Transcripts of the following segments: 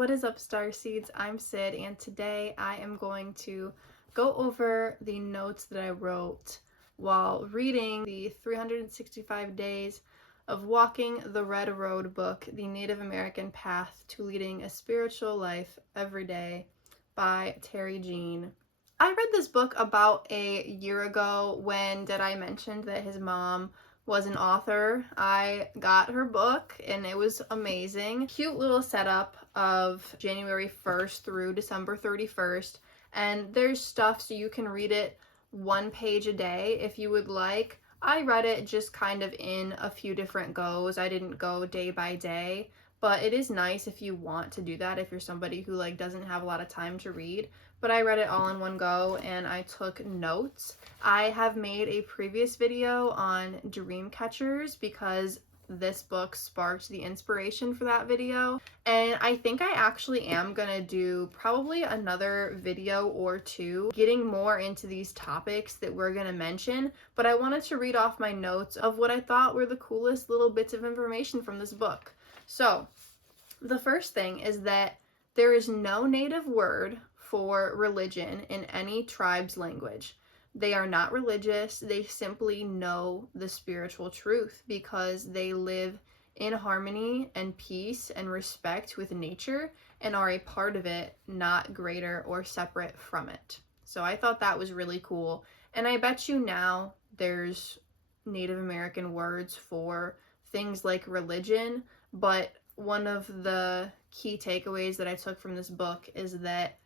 What is up, Starseeds? I'm Sid, and today I am going to go over the notes that I wrote while reading the 365 Days of Walking the Red Road book, The Native American Path to Leading a Spiritual Life Every Day by Terry Jean. I read this book about a year ago when I mentioned that his mom was an author. I got her book and it was amazing. Cute little setup of January 1st through December 31st, and there's stuff so you can read it one page a day if you would like. I read it just kind of in a few different goes. I didn't go day by day, but it is nice if you want to do that if you're somebody who doesn't have a lot of time to read. But I read it all in one go and I took notes. I have made a previous video on dreamcatchers because this book sparked the inspiration for that video, and I think I actually am gonna do probably another video or two getting more into these topics that we're gonna mention, but I wanted to read off my notes of what I thought were the coolest little bits of information from this book. So the first thing is that there is no native word for religion in any tribe's language. They are not religious, they simply know the spiritual truth because they live in harmony and peace and respect with nature and are a part of it, not greater or separate from it. So I thought that was really cool. And I bet you now there's Native American words for things like religion, but one of the key takeaways that I took from this book is that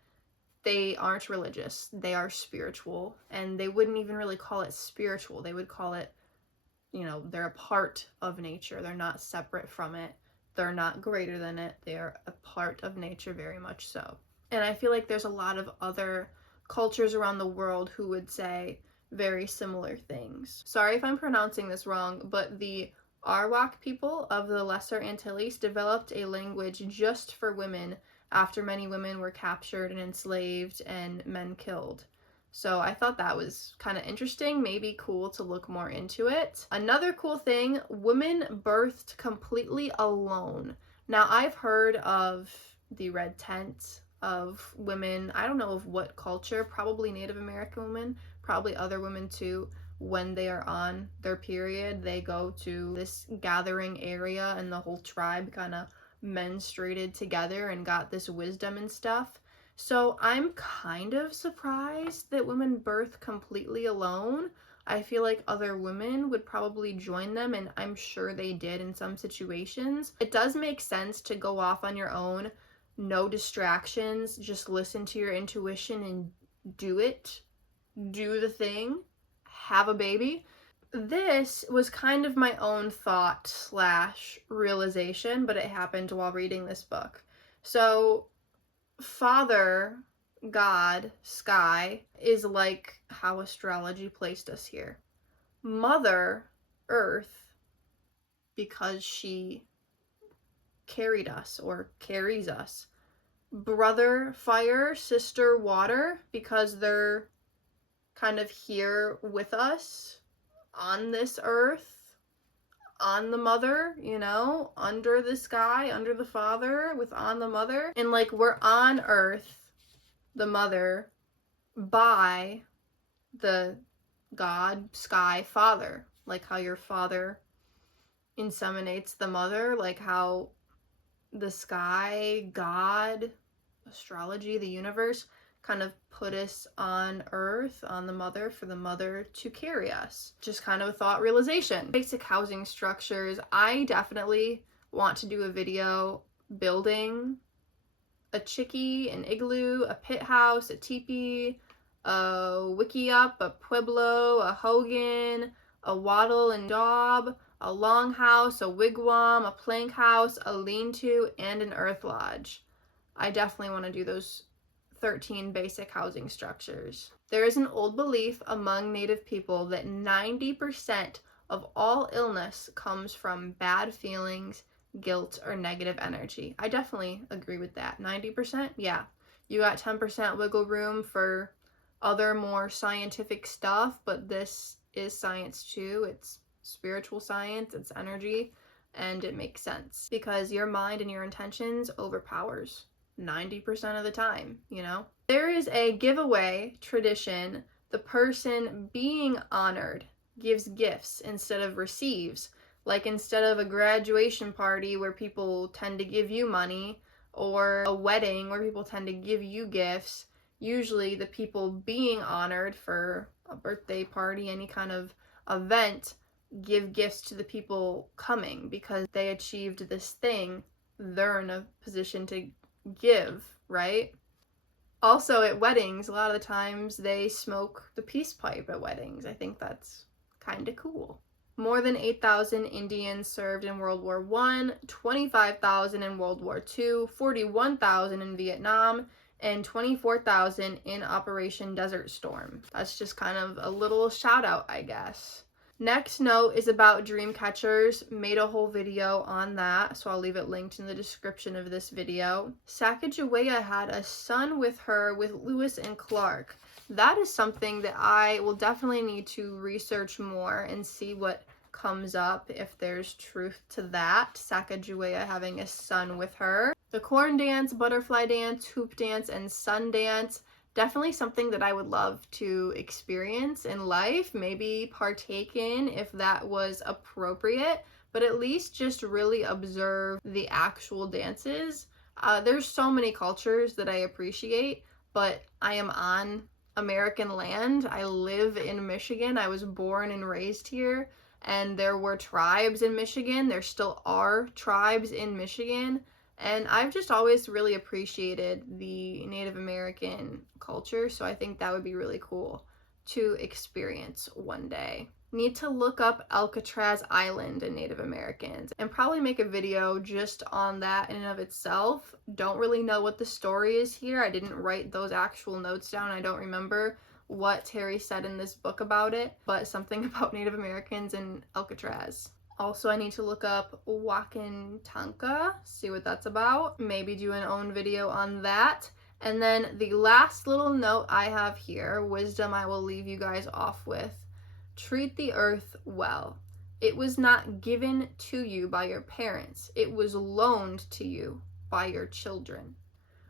they aren't religious, they are spiritual, and they wouldn't even really call it spiritual. They would call it, they're a part of nature. They're not separate from it. They're not greater than it. They are a part of nature, very much so. And I feel like there's a lot of other cultures around the world who would say very similar things. Sorry if I'm pronouncing this wrong, but the Arawak people of the Lesser Antilles developed a language just for women after many women were captured and enslaved and men killed. So I thought that was kind of interesting, maybe cool to look more into it. Another cool thing, women birthed completely alone. Now I've heard of the red tent of women, I don't know of what culture, probably Native American women, probably other women too. When they are on their period, they go to this gathering area and the whole tribe kind of menstruated together and got this wisdom and stuff. So I'm kind of surprised that women birth completely alone. I feel like other women would probably join them, and I'm sure they did in some situations. It does make sense to go off on your own, no distractions, just listen to your intuition and do it. Do the thing. Have a baby. This was kind of my own thought / realization, but it happened while reading this book. So Father, God, Sky, is like how astrology placed us here. Mother, Earth, because she carried us or carries us. Brother, Fire, Sister, Water, because they're kind of here with us on this earth, on the mother, under the sky, under the father, on the mother. And we're on earth, the mother, by the God, sky, father. Like how your father inseminates the mother, like how the sky, God, astrology, the universe, kind of put us on earth, on the mother, for the mother to carry us. Just kind of a thought realization. Basic housing structures. I definitely want to do a video building a chickie, an igloo, a pit house, a teepee, a wickiup, a pueblo, a hogan, a wattle and daub, a longhouse, a wigwam, a plank house, a lean-to, and an earth lodge. I definitely want to do those 13 basic housing structures. There is an old belief among Native people that 90% of all illness comes from bad feelings, guilt, or negative energy. I definitely agree with that. 90%? Yeah. You got 10% wiggle room for other more scientific stuff, but this is science too. It's spiritual science, it's energy, and it makes sense because your mind and your intentions overpowers 90% of the time, you know? There is a giveaway tradition. The person being honored gives gifts instead of receives. Like instead of a graduation party where people tend to give you money, or a wedding where people tend to give you gifts, usually the people being honored for a birthday party, any kind of event, give gifts to the people coming because they achieved this thing. They're in a position to give, right? Also, at weddings, a lot of the times they smoke the peace pipe at weddings. I think that's kind of cool. More than 8,000 Indians served in World War I, 25,000 in World War II, 41,000 in Vietnam, and 24,000 in Operation Desert Storm. That's just kind of a little shout out, I guess. Next note is about dreamcatchers. Made a whole video on that, so I'll leave it linked in the description of this video. Sacagawea had a son with her with Lewis and Clark. That is something that I will definitely need to research more and see what comes up, if there's truth to that. Sacagawea having a son with her. The corn dance, butterfly dance, hoop dance, and sun dance. Definitely something that I would love to experience in life, maybe partake in if that was appropriate, but at least just really observe the actual dances. There's so many cultures that I appreciate, but I am on American land. I live in Michigan. I was born and raised here, and there were tribes in Michigan. There still are tribes in Michigan. And I've just always really appreciated the Native American culture, so I think that would be really cool to experience one day. Need to look up Alcatraz Island and Native Americans and probably make a video just on that in and of itself. Don't really know what the story is here. I didn't write those actual notes down. I don't remember what Terry said in this book about it, but something about Native Americans and Alcatraz. Also, I need to look up wakan tanka, see what that's about, maybe do an own video on that. And then the last little note I have here, wisdom I will leave you guys off with. Treat the earth well. It was not given to you by your parents. It was loaned to you by your children.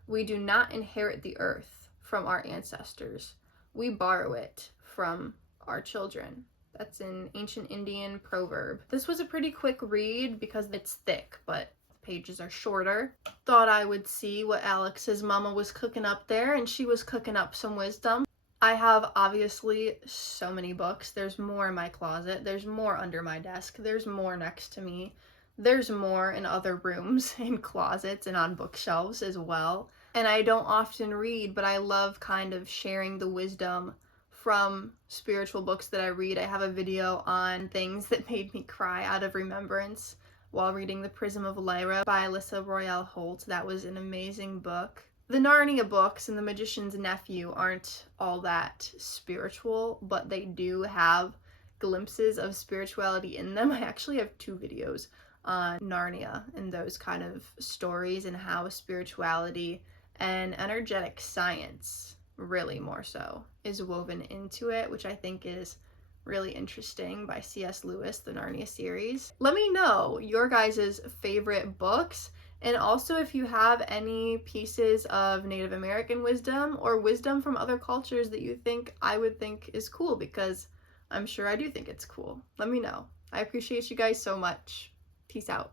We do not inherit the earth from our ancestors. We borrow it from our children. That's an ancient Indian proverb. This was a pretty quick read because it's thick, but the pages are shorter. Thought I would see what Alex's mama was cooking up there, and she was cooking up some wisdom. I have obviously so many books. There's more in my closet. There's more under my desk. There's more next to me. There's more in other rooms, in closets, and on bookshelves as well. And I don't often read, but I love kind of sharing the wisdom from spiritual books that I read. I have a video on things that made me cry out of remembrance while reading The Prism of Lyra by Alyssa Royale Holt. That was an amazing book. The Narnia books and The Magician's Nephew aren't all that spiritual, but they do have glimpses of spirituality in them. I actually have 2 videos on Narnia and those kind of stories and how spirituality and energetic science, really more so, is woven into it, which I think is really interesting, by C.S. Lewis, the Narnia series. Let me know your guys' favorite books, and also if you have any pieces of Native American wisdom or wisdom from other cultures that you think I would think is cool, because I'm sure I do think it's cool. Let me know. I appreciate you guys so much. Peace out.